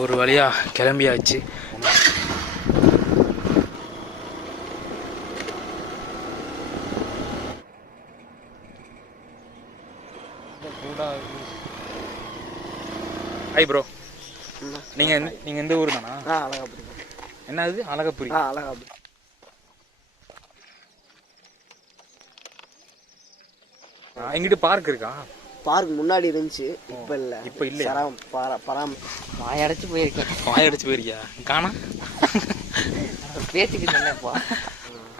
ஒரு வழியா கிளம்பியாச்சு. ஹாய் ப்ரோ, நீங்கள் எந்த ஊர் தானா? அழகாபுரி. என்னது அழகப்புரி? அழகாபுரி. எங்கிட்ட பார்க் இருக்கா? பார்க் முன்னாடி இருந்துச்சு, இப்ப இல்ல. இப்ப இல்ல. வாயடைச்சு போயிருக்கேன். வாயடைச்சு போயிருக்கியா? காணா பேச்சுக்கு சொன்னேன்ப்பா.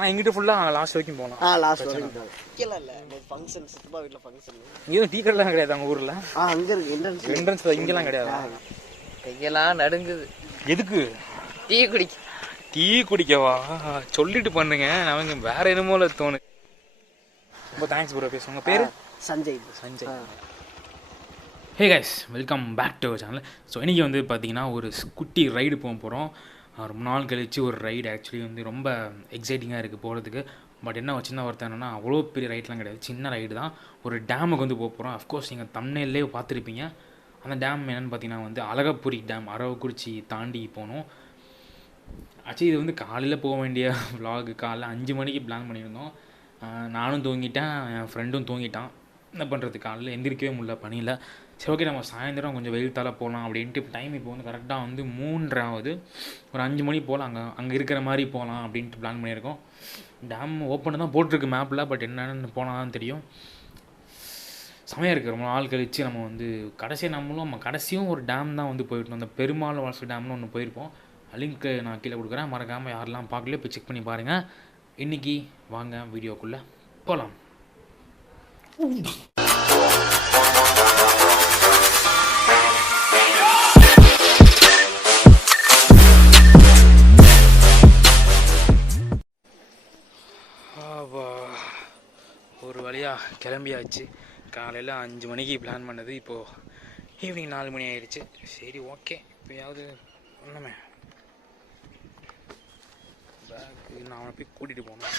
எங்கிட்ட ஃபுல்லா லாஸ்ட் வரைக்கும் போகலாம். லாஸ்ட் வரைக்கும் போகலாம். இல்ல ஃபங்க்ஷன், சித்தப்பா வீட்டுல ஃபங்க்ஷன். இங்க டீ கடைலாம் கிடையாது அவங்க ஊர்ல? அங்க இருக்கு என்ட்ரன்ஸ். இங்கெல்லாம் கிடையாது. கையெல்லாம் நடுங்குது. எதுக்கு? டீ குடிக்க. டீ குடிக்கவா? சொல்லிட்டு பண்ணுங்க, அவங்க வேற என்னமோ தோணு. ரொம்ப தேங்க்ஸ் ப்ரோ. பேசுங்க. பேரு Sanjay. Hey guys, welcome back to our channel. So இன்றைக்கி வந்து பார்த்திங்கன்னா ஒரு குட்டி ரைடு போக போகிறோம். ரொம்ப நாள் கழித்து ஒரு ரைடு. ஆக்சுவலி வந்து ரொம்ப எக்ஸைட்டிங்காக இருக்குது போகிறதுக்கு. பட் என்ன சின்ன ஒருத்தர் என்னென்னா, அவ்வளோ பெரிய ரைட்லாம் கிடையாது, சின்ன ரைடு தான். ஒரு டேமுக்கு வந்து போக போகிறோம். அஃப்கோர்ஸ் நீங்கள் தம்ப்நெயில்லே பார்த்துருப்பீங்க. அந்த டேம் என்னென்னு பார்த்தீங்கன்னா வந்து அழகப்புரி டேம். அரவக்குறிச்சி தாண்டி போகணும். ஆக்சுவலி இது வந்து காலையில் போக வேண்டிய விலாகு. காலைல 5 மணிக்கு பிளான் பண்ணியிருந்தோம். நானும் தூங்கிட்டேன், என் ஃப்ரெண்டும் தூங்கிட்டான். என்ன பண்ணுறது, காலையில் எந்திரிக்கவே முடியல பனியில். சரி, ஓகே நம்ம சாயந்தரம் கொஞ்சம் வெயில் தலை போகலாம் அப்படின்ட்டு. டைம் இப்போ வந்து கரெக்டாக வந்து 3:30 ஆகுது. ஒரு 5 மணி போல் அங்கே இருக்கிற மாதிரி போகலாம் அப்படின்ட்டு பிளான் பண்ணியிருக்கோம். டேம் ஓப்பன் தான் போட்டிருக்கு மேப்பில், பட் என்னென்னு போனால் தான் தெரியும். செமையாக இருக்குது. ரொம்ப நாள் கழித்து நம்ம வந்து கடைசியும் ஒரு டேம் தான் வந்து போயிட்டோம். அந்த பெருமாள் வாசல் டேம்னு ஒன்று போயிருப்போம். லிங்க்கு நான் கீழே கொடுக்குறேன், மறக்காமல் யாரெல்லாம் பார்க்கலையோ போய் செக் பண்ணி பாருங்கள். இன்றைக்கி வாங்க வீடியோக்குள்ளே போகலாம். ஒரு வழியாக கிளம்பியாச்சு. காலையில் 5 மணிக்கு பிளான் பண்ணது, இப்போது ஈவினிங் 4 மணி ஆயிடுச்சு. சரி, ஓகே, இப்போயாவது ஒன்றுமே பேக்கு நான் அவனை போய் கூட்டிகிட்டு போனேன்,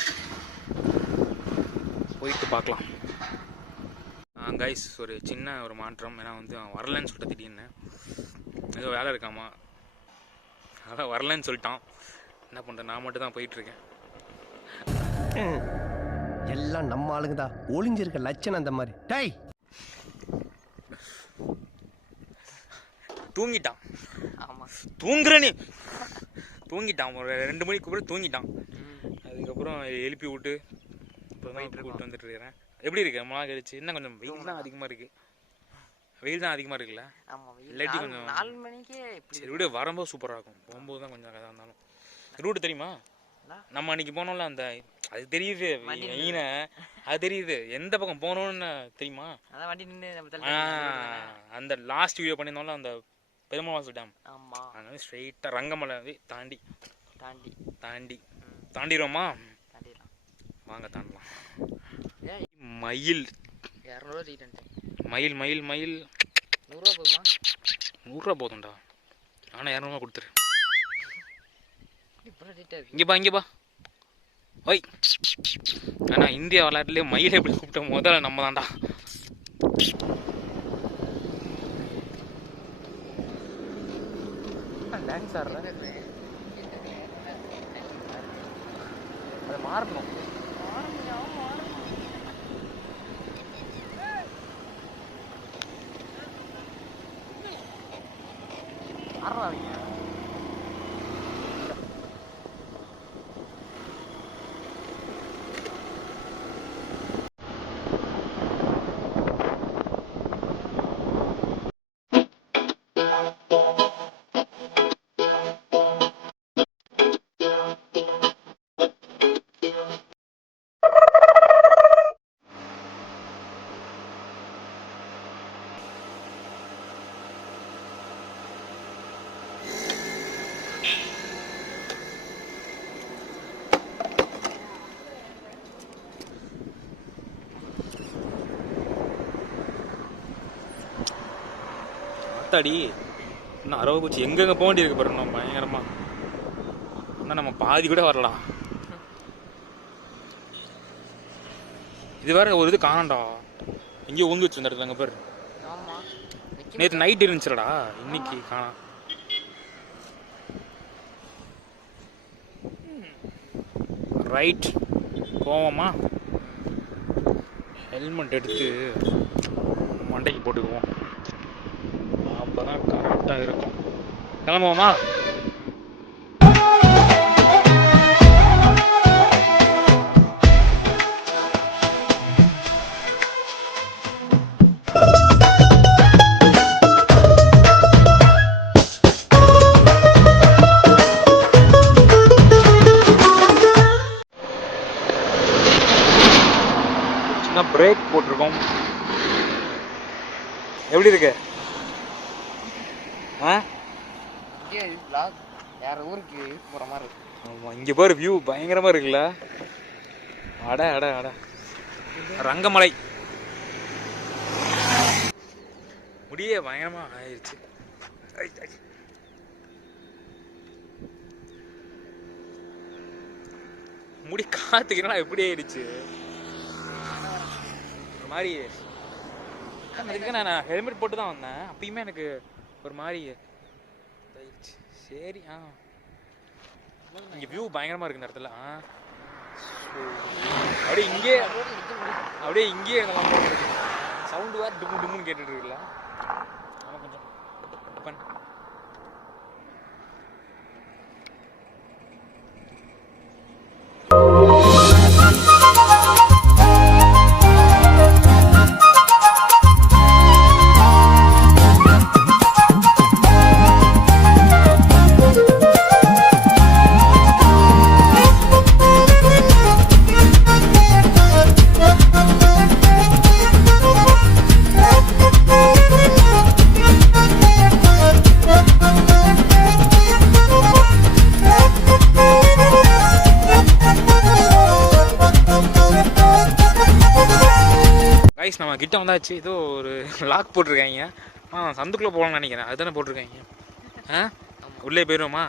போயிட்டு பார்க்கலாம். கைஸ், ஒரு சின்ன ஒரு மாற்றம். ஏன்னா வந்து அவன் வரலன்னு சொல்லிட்டு திடீர்னு ஏதோ வேலை இருக்காமா, அதான் வரலன்னு சொல்லிட்டான். என்ன பண்ணுறேன், நான் மட்டும் தான் போயிட்டுருக்கேன். எல்லாம் நம்ம ஆளுங்க தான், ஒளிஞ்சிருக்க லட்சணம் அந்த மாதிரி. டேய், தூங்கிட்டான். ஆமாம், தூங்குற நீ தூங்கிட்டான். ஒரு 2 மணிக்கு அப்புறம் தூங்கிட்டான். அதுக்கப்புறம் எழுப்பி விட்டு இப்போ கூப்பிட்டு வந்துட்டு இருக்கிறேன். எப்படி இருக்கு ரொம்ப நாள் கழிச்சு? இன்னும் கொஞ்சம் வெயில் தான் அதிகமாக இருக்குது. வெயில் தான் அதிகமாக இருக்குல்ல? இல்லாட்டி கொஞ்சம் 4 மணிக்கே சரி விடு, வரும்போது சூப்பராக இருக்கும். போகும்போது தான் கொஞ்சம் கதாக இருந்தாலும். ரூட்டு தெரியுமா? நம்ம அன்றைக்கி போனோம்ல, அந்த அது தெரியுது, மெயினை அது தெரியுது. எந்த பக்கம் போகணுன்னு தெரியுமா? அந்த லாஸ்ட் வீடியோ பண்ணியிருந்தோம்ல, அந்த பெருமாள் வாசல் டேம். அதனால ஸ்ட்ரெயிட்டாக ரங்கமலை தாண்டி தாண்டிடுவோமா? வாங்க தாண்டலாம். மயில் மயில் மயில் மயில் 100 ரூபா போதுமா? 100 ரூபா போதும்டா. ஆனால் 200 ரூபா கொடுத்துரு. இங்கே பா ஒய். ஆனால் இந்தியா விளையாட்டுலேயே மயில் எப்படி கூப்பிட்ட முதல்ல நம்ம தான்டா. டான்ஸ் ஆடுற அது மாறணும். ஆடுறாங்க. அடி இன்னும் அரவக்குறிச்சி எங்கெங்கே போக வேண்டியிருக்கு பாருங்க பயங்கரமாக. ஆனால் நம்ம பாதி கூட வரலாம். இது வேற ஒரு இது காணண்டா, எங்கேயோ ஒன்று வச்சு இந்த இடத்துல. அங்கே பேர் நேற்று நைட் இருந்துச்சுடா, இன்னைக்கு காணோம். ரைட் போவோமா? ஹெல்மெட் எடுத்து மண்டைக்கு போட்டுக்குவோம், அப்போ தான் கரெக்டாக இருக்கும். கிளம்புவோமா? சின்ன பிரேக் போட்டிருக்கோம். எப்படி இருக்கு? வேற ஊருக்கு போற மாதிரி இருக்கு. ஆமாம், இங்கே பாரு வியூ பயங்கரமாக இருக்குல்ல. அட அட அட ரங்கமலை முடியே பயங்கரமாக ஆயிடுச்சு. முடி காத்துக்கிறா எப்படி ஆயிடுச்சு ஒரு மாதிரி. இதுக்கு நான் ஹெல்மெட் போட்டு தான் வந்தேன், அப்பயுமே எனக்கு ஒரு மாதிரி ஆயிடுச்சு. சரி இங்கே வியூ பயங்கரமாக இருக்கு இந்த இடத்துல. அப்படியே இங்கேயே சவுண்டு வேறு டும்மு டும்முன்னு கேட்டுட்டு இருக்குல்ல. ஆமாம், கொஞ்சம் பண்ணு. கைஸ், நம்ம கிட்ட வந்தாச்சு. ஏதோ ஒரு லாக் போட்டிருக்காங்க. சந்துக்குள்ளே போகலாம்னு நினைக்கிறேன். அதுதானே போட்டிருக்காங்க. உள்ளே போயிடுவோமா?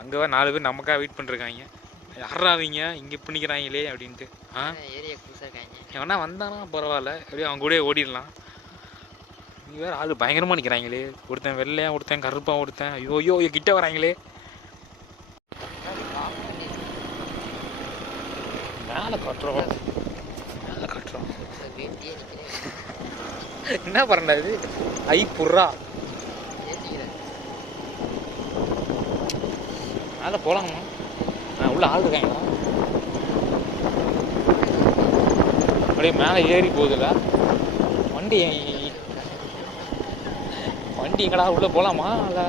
அங்கே 4 பேர் நமக்காக வெயிட் பண்ணிருக்காங்க. யாராவீங்க இங்கே பண்ணிக்கிறாங்களே அப்படின்ட்டு. எவனா வந்தானா பரவாயில்ல, எப்படியும் அவங்க கூட ஓடிடலாம். நீ வேறு ஆள் பயங்கரமாக நிற்கிறாங்களே. ஒருத்தன் வெள்ளையாக, ஒருத்தன் கருப்பாக, ஒருத்தன் ஐயோ ஐயோ கிட்ட வராங்களே. மேலே காட்டுறோம். என்ன பண்ணா இது? ஐ புறா மேலே போலாமா? உள்ள ஆள் இருக்காங்களா? அப்படியே மேலே ஏறி போகுதுல வண்டி. எங்கடா உள்ள போலாமா? இல்லை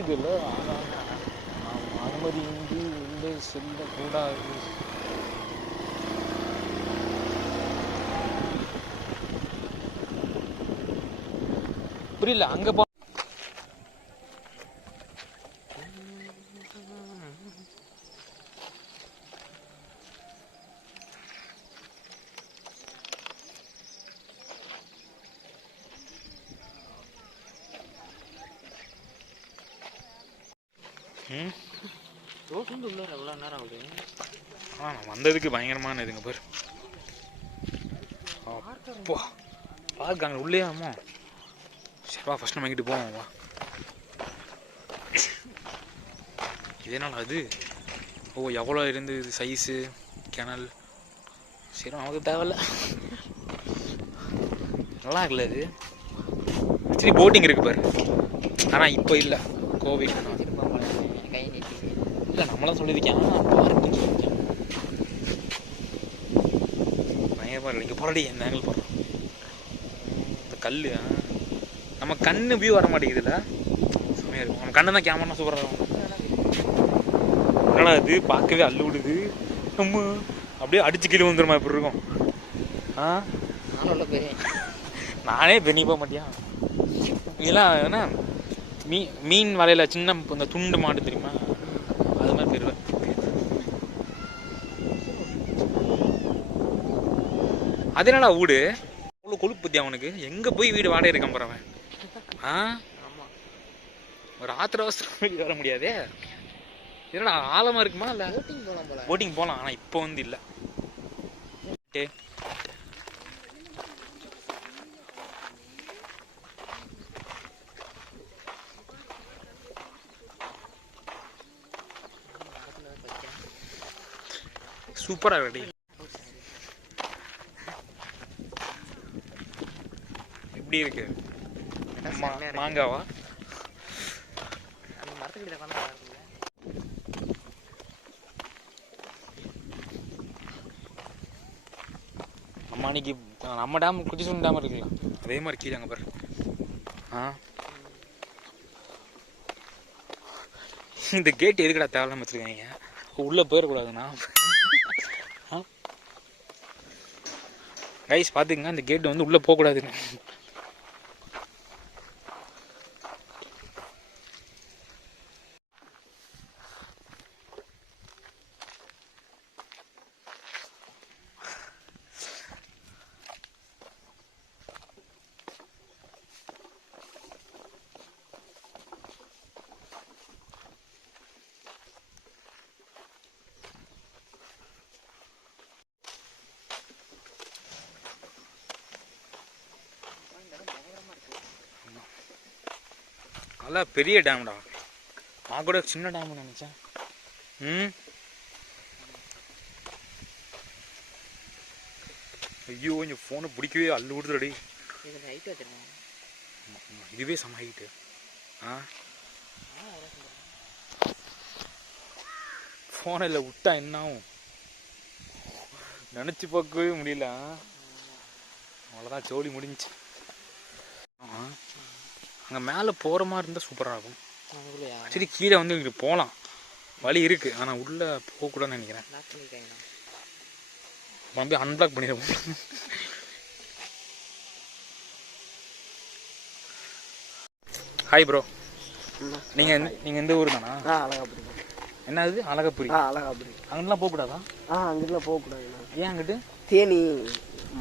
இதுல அனுமதி இன்றி உள்ளே செல்லக்கூடாது. புரியல. அங்க போ. எவ்வளோ நேரம் ஆகுது? நான் வந்ததுக்கு பயங்கரமான இதுங்க பாரு. அப்பா பார்க்க அங்கே உள்ளே ஆமா. சரிப்பா, ஃபஸ்ட் நம்ம இங்கிட்டு போவோம். வா, இதனால அது எவ்வளோ இருந்து இது சைஸு கிணல். சரி, நமக்கு தேவையில்ல. நல்லா இருக்குல்ல இது. ஆக்சுவலி போட்டிங் இருக்கு பாரு, ஆனால் இப்போ இல்லை, கோவிட். இல்லை, நம்மளாம் சொல்லியிருக்கேன், பார்க்குன்னு சொல்லியிருக்கேன். பயங்கரமாக இல்லை. இங்கே போராடி இந்த ஆங்கிள் போடுறோம். இந்த கல் நம்ம கண்ணு வியூ வர மாட்டேங்குதுல்ல. செம்மையாக இருக்கும். நம்ம கண்ணு தான் கேமரா சூப்பராக இருக்கும். என்னடா இது பார்க்கவே அள்ளு விடுது. நம்ம அப்படியே அடிச்சு கீழே வந்துடுமா இப்படி இருக்கும். நானே பெரிய போக மாட்டியா? இதெல்லாம் என்ன மீன் வலையில் சின்ன இந்த துண்டு மாட்டு தெரியுமா, அது மாதிரி போயிடுவேன். அது என்னடா வீடு அவ்வளோ கொழுப்பு பற்றி அவனுக்கு. எங்கே போய் வீடு வாடகை இருக்கான் போகிறவன். ஒரு ஆத்திர அவசரம் வீடு வர முடியாதே. என்னடா ஆழமாக இருக்குமா? இல்லை போட்டிங் போகலாம், ஆனால் இப்போ வந்து இல்லை. சூப்பராக ரெடி. எப்படி இருக்கு மாங்காவா? அம்மா அன்னைக்கு நம்ம டேம் குட்டிசுன் டேம் இருக்குல்ல, அதே மாதிரி கீழே அங்கே பாரு. இந்த கேட் எதுக்கடா தேவையில்லாம வச்சுருக்காங்க? உள்ளே போயிடக்கூடாதுண்ணா. கைஸ் பார்த்துக்குங்க, இந்த கேட் வந்து உள்ளே போகக்கூடாதுங்க. நல்லா பெரிய டேம்டா. நான் கூட சின்ன டேம் நினச்சேன். ஐயோ கொஞ்சம் ஃபோனை பிடிக்கவே அள்ளு விடுதுடி. இதுவே செம ஹைட்டு. ஃபோனை இல்லை விட்டா என்ன ஆகும் நினச்சி பார்க்கவே முடியல. அவ்வளோதான், ஜோலி முடிஞ்சு. அங்கே மேலே போகிற மாதிரி இருந்தால் சூப்பராக இருக்கும். சரி, கீழே வந்து இங்கே போகலாம், வழி இருக்குது, ஆனால் உள்ளே போகக்கூடாதுன்னு நினைக்கிறேன். போய் அன்பிளாக் பண்ணிடுவோம். ஹாய் ப்ரோ, நீங்கள் எந்த ஊர் தானா? அழகாபுரி. என்ன அது அழகப்புரி? அழகாபுரி. அங்கெல்லாம் போகக்கூடாதா? அங்கிட்டலாம் போகக்கூடாது. ஏன் அங்கிட்டு? தேனி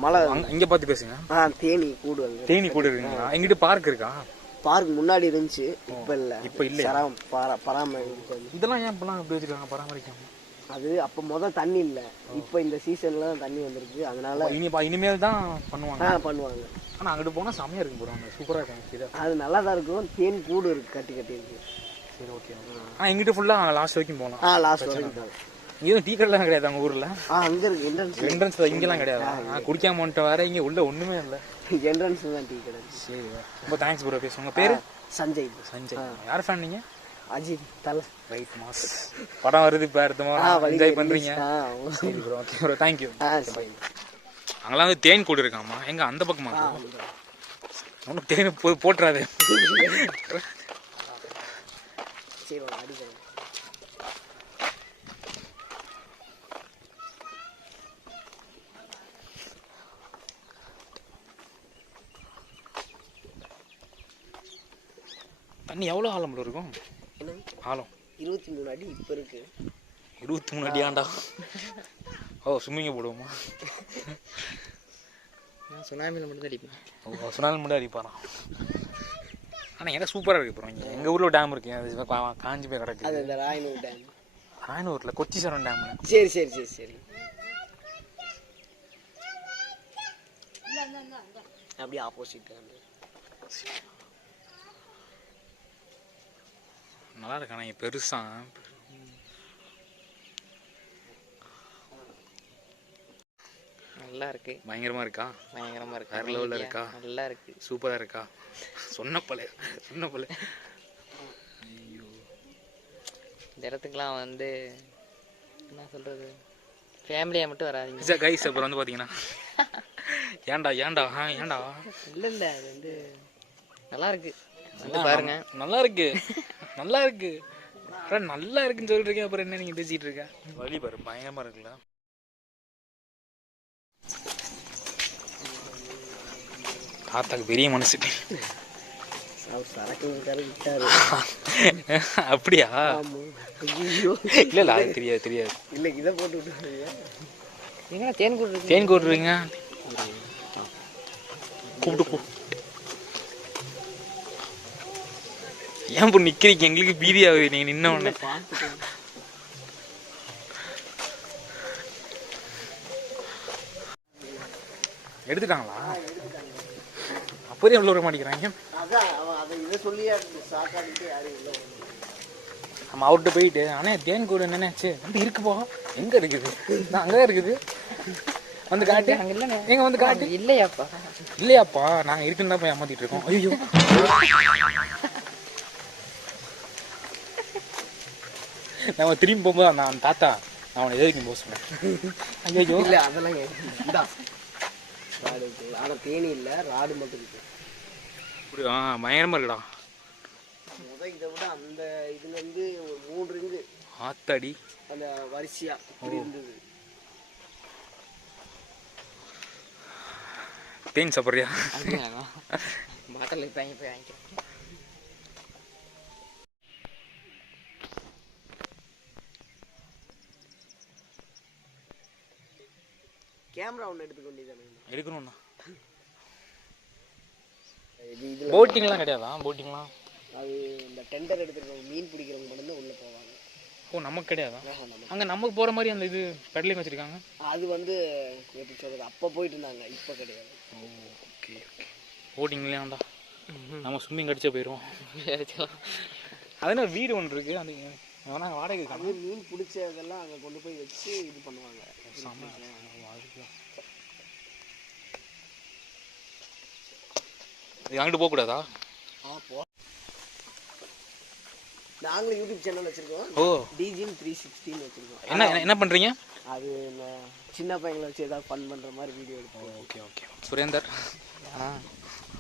மலை. இங்கே பார்த்து பேசுங்க. தேனி கூடு. தேனி கூடு இருக்குங்களா? எங்கிட்ட பார்க் இருக்கா? பார்க் முன்னாடி இருந்துச்சு, இப்போ இல்லை. இப்போ இல்லை. பராமரிப்பு. இதெல்லாம் ஏன் இப்பெல்லாம் எப்படி வச்சுருக்காங்க பராமரிக்காம? அது அப்போ முதல் தண்ணி இல்லை, இப்போ இந்த சீசன்ல தான் தண்ணி வந்திருக்கு, அதனால இனிமேல் தான் பண்ணுவாங்க. பண்ணுவாங்க. ஆனால் அங்கிட்டு போனால் செம்மையாக இருக்கும் போகிறாங்க, சூப்பராக இருக்காங்க. அது நல்லா தான் இருக்கும். தேன் கூடு இருக்கு, கட்டி கட்டி இருக்கு. சரி, ஓகே. ஆனால் எங்கிட்ட ஃபுல்லாக லாஸ்ட் வரைக்கும் போகலாம். லாஸ்ட் வரைக்கும் போகலாம். இங்கே டீ கடைலாம் கிடையாது அவங்க ஊரில்? அங்கே இருக்கு என்ட்ரன்ஸ். இங்கெல்லாம் கிடையாது. நான் குடிக்காம வந்துட்டு வேற, இங்கே உள்ள ஒன்றுமே இல்லை. என்ட்ரன்ஸ் தான் டீ கடை. சரி, ரொம்ப தேங்க்ஸ் ப்ரோ. பேசுங்க. உங்கள் பேர்? சஞ்சய். யார் ஃபேன் நீங்கள்? அஜித் தலை. Right, mass. படம் வருது இப்போ, அடுத்த மாதிரி என்ஜாய் பண்ணுறீங்க. சரி ப்ரோ, ஓகே ப்ரோ, தேங்க்யூ. அங்கெல்லாம் வந்து தேன் கூடு இருக்காமா? எங்க அந்த பக்கமா? ஒன்றும் தேன் போட்டுறாது. சரி, அடிக்கிறேன். தண்ணி எவ்வளோ ஆழம் இருக்கும்? ஆழம் 23 அடி இப்போ இருக்கு. 23 அடி ஆண்டா? ஓ, ஸ்விம்மிங்க போடுவோமா? நான் சுனாமியில் மட்டும் தான் அடிப்பேன். ஓ, சுனாமி மட்டும் அடிப்பாரான். ஆனால் எங்கே சூப்பராக இருக்குது ப்ரோ. இங்கே எங்கள் ஊரில் டேம் இருக்கு, அது காஞ்சி போய் கிடக்கு. அது இந்த ராயனூர் டேம். ராயனூரில் கொச்சிசரம் டேம். சரி சரி சரி சரி. அப்படியே ஆப்போசிட். நல்லா இருக்கா? இங்கே பெருசா நல்லா இருக்கு. பயங்கரமாக இருக்கா? பயங்கரமாக இருக்கு. வேறு லெவலில் இருக்கா? நல்லா இருக்கு, சூப்பராக இருக்கா? சொன்னப்பலே. ஐயோ, இந்த இடத்துக்குலாம் வந்து என்ன சொல்கிறது, ஃபேமிலியாக மட்டும் வராதிங்க. சார் கைஸ், அப்புறம் வந்து பார்த்தீங்கன்னா ஏன்டா ஏன்டா ஏன்டா? இல்லை அது வந்து நல்லா இருக்கு, வந்து பாருங்க. நல்லா இருக்கு, நல்லா இருக்கு. நல்லா இருக்குன்னு சொல்லிட்டு இருக்கேன், அப்புறம் என்ன நீங்கள் பேசிகிட்டு இருக்க? வழி பாரு, பயங்கரமாக இருக்குல்ல. ஆத்தாக்கு பெரிய மனசு. அப்படியா? இல்ல இல்ல, அது தெரியாது தெரியாது. இல்ல, இதை போட்டு விட்டுருங்க. தேன் கூடுறீங்க. கூப்பிட்டு ஏன் இப்போ நிக்கிறீங்க? எங்களுக்கு பீதி ஆகுது நீங்க நின்ன உடனே. எடுத்துட்டாங்களா? அப்படியே உள்ள வர மாட்டேங்கிறாங்க. நம்ம அவர்கிட்ட போயிட்டு ஆனால் தேன் கூடு என்னென்னாச்சு வந்து இருக்குப்போ எங்கே இருக்குது நான் அங்கே இருக்குது வந்து காட்டு அங்கே இல்லைண்ணே. எங்கே வந்து காட்டு இல்லையாப்பா. இல்லையாப்பா நாங்கள் இருக்குன்னு தான் போய் ஏமாத்திட்டு இருக்கோம். ஐயோ நம்ம திரும்பி போகும்போது நான் தாத்தா நான் அவனை எதுக்கு போக சொன்னேன். ஐயோ இல்லை அதெல்லாம் இதான் ராடு இருக்கு. ஆனால் தேனி இல்லை, ராடு மட்டும் இருக்கு. இப்படி பயங்கரமாக இருக்குடா. இதை விட அந்த இதுலேருந்து ஒரு 3 ரிங்கு ஆத்தாடி அந்த வரிசையா இப்படி இருந்தது. தேன் சாப்பிட்றியா? பாட்டில் இப்போ போய் வாங்கிக்கிறேன். கேமரா ஒன்று எடுத்துக்க வேண்டியதானே. எடுக்கணும்ண்ணா. இது போட்டிங்லாம் கிடையாதா? போட்டிங்லாம் அது இந்த டெண்டர் எடுத்துருக்கவங்க மீன் பிடிக்கிறவங்க மட்டும்தான் உள்ளே போவாங்க. ஓ நமக்கு கிடையாதா? அங்கே நமக்கு போகிற மாதிரி அந்த இது பெடலிங் வச்சுருக்காங்க. அது வந்து எப்படி சொல்கிறது, அப்போ போயிட்டு இருந்தாங்க, இப்போ கிடையாது. ஓ ஓகே ஓகே. போட்டிங்லேயாண்டா நம்ம ஸ்விம்மிங் அடிச்சே போயிடுவோம். அதனால் வீடு ஒன்று இருக்குது, அது வேணா வாடகை அது மீன் பிடிச்சதெல்லாம் அங்கே கொண்டு போய் வச்சு இது பண்ணுவாங்க. அங்கிட்டு போகக்கூடாதா? நாங்களும் யூடியூப் சேனல் வச்சுருக்கோம். ஓ டிஜின் 360 வச்சுருக்கோம். என்ன என்ன பண்ணுறீங்க? அது இந்த சின்ன பையங்களை வச்சு ஏதாவது ஃபன் பண்ணுற மாதிரி வீடியோ எடுப்போம். Okay okay. சுரேந்தர்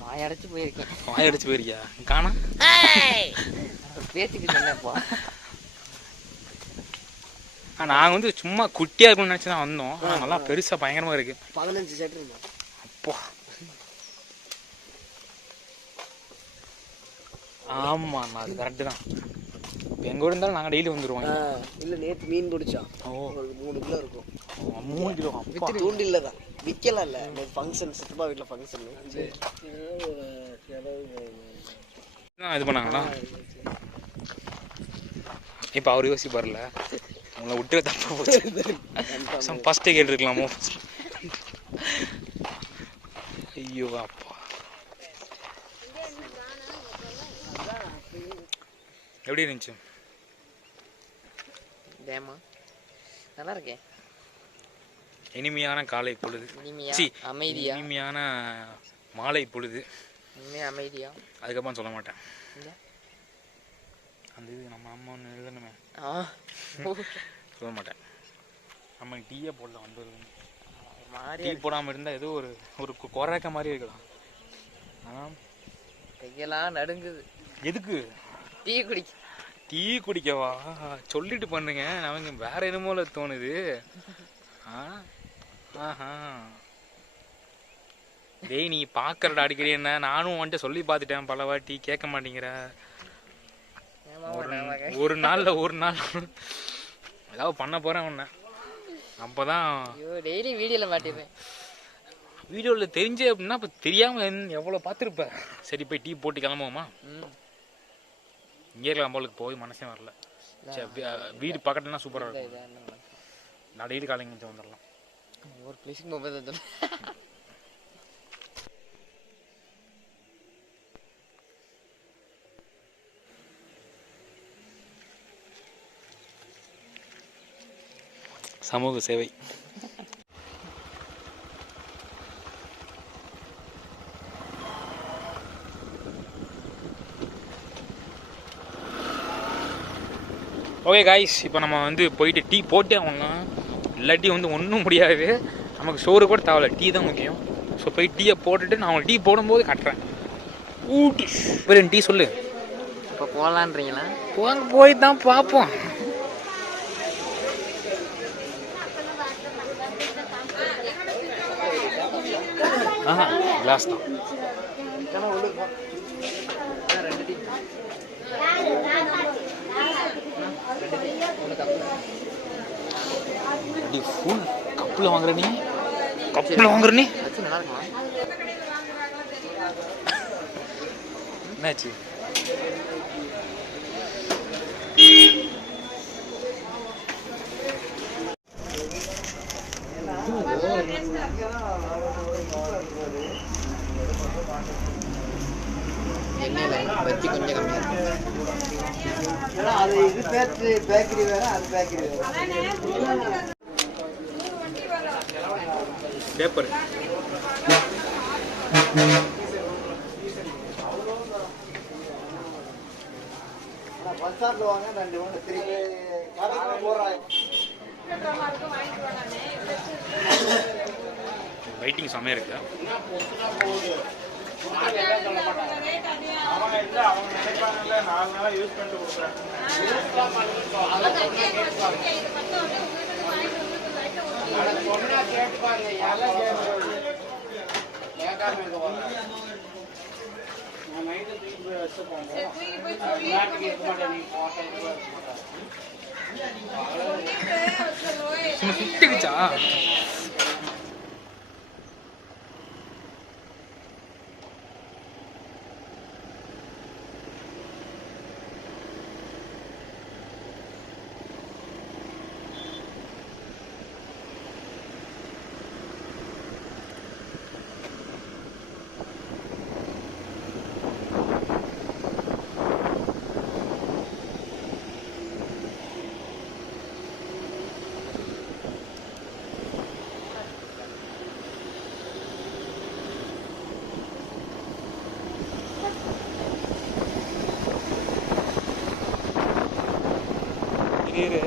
வாயடைச்சு போயிருக்கேன். வாயடிச்சு போயிருக்கியா? காணா பேச்சுக்கு சொன்னப்பா. நாங்கள் வந்து சும்மா குட்டியாக இருக்கணும்னு நினச்சி தான் வந்தோம். நல்லா பெருசாக பயங்கரமாக இருக்குது. 15 செட் இருந்தோம். அப்போ ஆமாம் அது கரெக்டு தான். இப்போ எங்கே இருந்தாலும் நாங்கள் டெய்லி வந்துடுவோம். இல்லை நேற்று மீன் பிடிச்சோம். ஒரு 3 கிலோ இருக்கும். 3 கிலோ தூண்டில்ல தான், விற்கலாம். இல்லை நேற்று ஃபங்க்ஷன், சித்தப்பா வீட்டில் ஃபங்க்ஷன் இது பண்ணாங்களா? இப்போ அவர் யோசிப்பார்ல, உங்களை விட்டு தப்பா போச்சு. ஃபஸ்ட்டே கேட்டுருக்கலாமோ? ஐயோ அப்பா. எப்படி இருந்துச்சு? டேமா நல்லா இருக்கேன். இனிமையான காலை பொழுது, அமைதியா, இனிமையான மாலை பொழுது, அமைதியா. அதுக்கப்புறம் சொல்ல மாட்டேன். அந்த இது நம்ம அம்மா ஒன்று எழுதணுமே, சொல்ல மாட்டேன். நம்ம டீயே போடல வந்தது. டீ போடாமல் இருந்தால் ஏதோ ஒரு ஒரு குறைக்க மாதிரி இருக்கலாம். ஆனால் கையெல்லாம் நடுங்குது. எதுக்கு? டீ குடிக்க. டீ குடிக்கவா? சொல்லிட்டு பண்ணுங்க. நமக்கு வேற என்னமோல தோணுது. ஆஹா டேய் நீ பார்க்கறடா அடிக்கடி என்ன. நானும் வந்துட்டு சொல்லி பார்த்துட்டேன் பல வாட்டி, கேட்க மாட்டேங்கிற. ஒரு நாள் ஏதாவது பண்ண போகிறேன் உன்னை. அப்போ தான் டெய்லி வீடியோவில் மாட்டிடுறேன். வீடியோவில் தெரிஞ்சு அப்படின்னா இப்போ தெரியாமல் எவ்வளோ பார்த்துருப்பேன். சரி போய் டீ போட்டு கிளம்புவோமா? இங்கே இருக்கலாம் போலுக்கு போய் மனசே வரல. வீடு பக்கத்துலனா சூப்பராக இருக்கும். நான் டெய்லி காலைங்க கொஞ்சம் வந்துடலாம். ஒரு பிளேஸுக்கு போகும்போது சமூக சேவை. ஓகே காய்ஸ், இப்போ நம்ம வந்து போயிட்டு டீ போட்டே ஆகணும். இல்லாட்டி வந்து ஒன்றும் முடியாது. நமக்கு சோறு கூட தேவையில்ல, டீ தான் முக்கியம். ஸோ போய் டீயை போட்டுட்டு நான் அவங்க டீ போடும்போது கட்டுறேன். ஊட்டி டீ சொல்லு. இப்போ போகலான்றீங்களா? போங்க, போய் தான் பார்ப்போம். கிளாஸ் தான். ஃபுல் கப்பில் வாங்குற நீ, கப்பில் வாங்குற நீ. நல்லா இருக்குமா? என்னாச்சு? எண்ணெயில் பத்தி கொஞ்சம் கம்மியாக இருக்கும். ஏன்னா அது இது பேக்கரி வேற, அது பேக்கரி வேற. பேப்பர் பஸ் ஸ்டாப்ல வாங்க, 2 ஒன்று திருப்பி போடுறாங்க. லைட்டிங் செம்மையாக இருக்கு. சுட்டுக்குச்சா? இரு